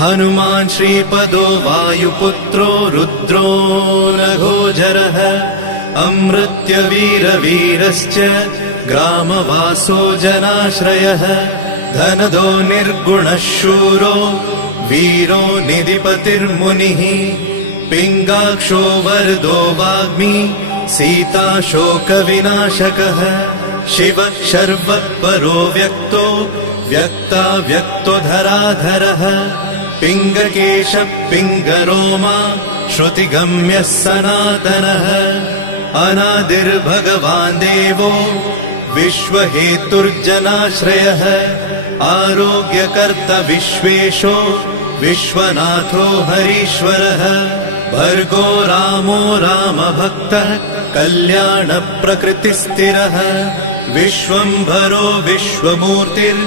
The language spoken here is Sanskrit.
हनुमान् श्रीपदो वायुपुत्रो रुद्रो नघोजरः अमृत्यवीरवीरश्च ग्रामवासो जनाश्रयः धनदो निर्गुणः शूरो वीरो निधिपतिर्मुनिः पिङ्गाक्षो वरदो वाग्मी सीता शोकविनाशकः शिवः शर्वः परो व्यक्तो व्यक्तो धराधरः पिङ्गकेशः पिङ्गरोमा श्रुतिगम्यः सनातनः अनादिर्भगवान् देवो विश्वहेतुर्जनाश्रयः आरोग्यकर्ता विश्वेशो विश्वनाथो हरीश्वरः भर्गो रामो रामभक्तः कल्याणप्रकृतिस्थिरः विश्वम्भरो विश्वमूर्तिर्